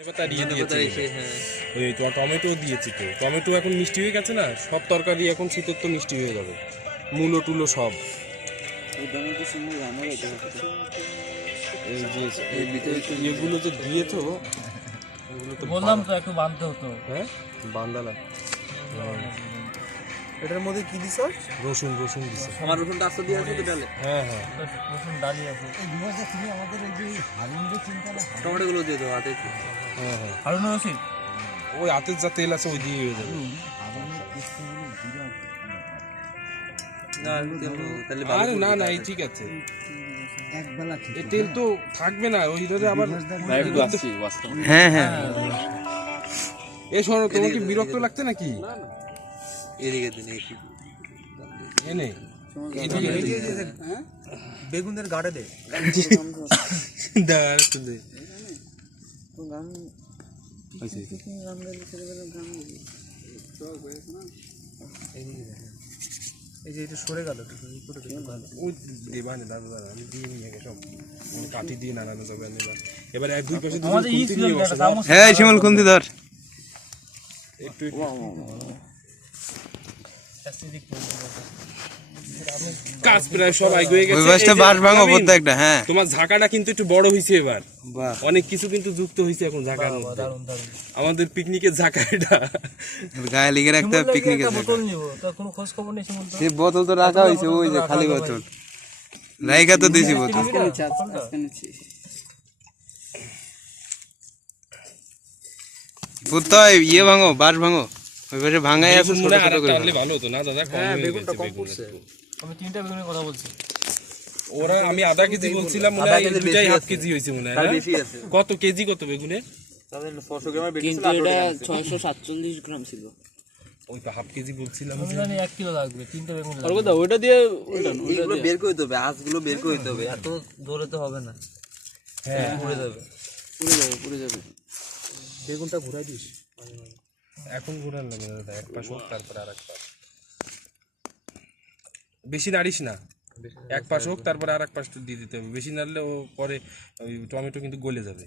ওই টমেটো দিয়েছি তো, টমেটো এখন মিষ্টি হয়ে গেছে না, সব তরকারি এখন শীতের তো মিষ্টি হয়ে যাবে, মূলো টুলো সব। এই যে এগুলো তো দিয়েছো, এগুলো তো বললাম তো একটু বাঁধতে হতো। হ্যাঁ বান্দালা। এটার মধ্যে কি দিছ? রসুন দিছে। আমার রসুনটা আস্তে দিয়ে আছে তো ডালে। হ্যাঁ হ্যাঁ রসুন ডালি আছে। এই বিভাগে তুমি আমাদের এই যে হারুনকে চিন্তা না, টমেটোগুলো দিয়ে দাও হাতে। হ্যাঁ হ্যাঁ হারুন রশিদ ওই হাতের যা তেল আছে ওই দিয়ে হয়ে যাবে। হারুনের পুষ্পগুলো বিরাট আরে না না এই ঠিক আছে, একবেলা খেতে এই তেল তো থাকবে না ওইটাতে আবার। হ্যাঁ হ্যাঁ এই শোনো, তোমার কি বিরক্ত লাগছে নাকি? এদিকে দিন এনে বেগুনের গাড়ে দে। এই যে এটা সরে গেল, ওই দেবা না দাদা দাদা, আমি দিয়ে নিয়ে গেছি সব, মানে কাঠি দিয়ে নাড়ানো যাবে না। এবার এক দুই পাশে আমাদের ই ছিল একটা দাম আছে। হ্যাঁ শিমুল খুন্তি ধর। একটু কাজ প্রায় সব আগে হয়ে গেছে। ওই বাসটা বাস ভাঙো প্রত্যেকটা। হ্যাঁ তোমার ঝাঁকাটা কিন্তু একটু বড় হয়েছে এবার, অনেক কিছু কিন্তু যুক্ত হয়েছে এখন ঝাঁকার মধ্যে। দারুন দারুন। আমাদের পিকনিকের ঝাঁকা এটা। গায়ে লিখে রাখতে হবে পিকনিকের একটা বোতল নিব, তো কোনো খোঁজ খবর নেই শিমুল তো। সেই বোতল তো রাখা হয়েছে, ওই যে খালি বোতল রাইখা তো দিছি বোতল। পুত্র ইয়ে ভাঙো, বাস ভাঙো, ওই পাশে ভাঙাই আছে ছোট মনে হয় ছোট আরেকটা করে। আনলে ভালো হতো না দাদা, কম হয়ে গেছে বেগুন। আমি 3টা বেগুনের কথা বলছি। ওরা আমি আধা কেজি বলছিলাম, মনে হয় দুটাই হাফ কেজি হয়েছে মনে হয়। কত কেজি কত বেগুনে? কিন্তু এটা 647 গ্রাম ছিল। ওই তো হাফ কেজি বলছিলাম। আমি জানি 1 কিলো লাগবে, 3টা বেগুন লাগবে। ওইটা দিয়ে এইগুলো বের করে দিতে হবে, আঁশগুলো বের করে দিতে হবে, এত ধরে তো হবে না। হ্যাঁ পুড়ে যাবে। পুড়ে যাবে। বেগুনটা ঘুরাই দিস। এখন ঘুরান লাগে দাদা, এক পাশ হোক তারপরে আর এক পাশ। বেশি নাড়িস না, এক পাশ হোক তারপরে আর এক পাশ দিয়ে দিতে হবে। বেশি নাড়লে ও পরে ওই টমেটো কিন্তু গলে যাবে।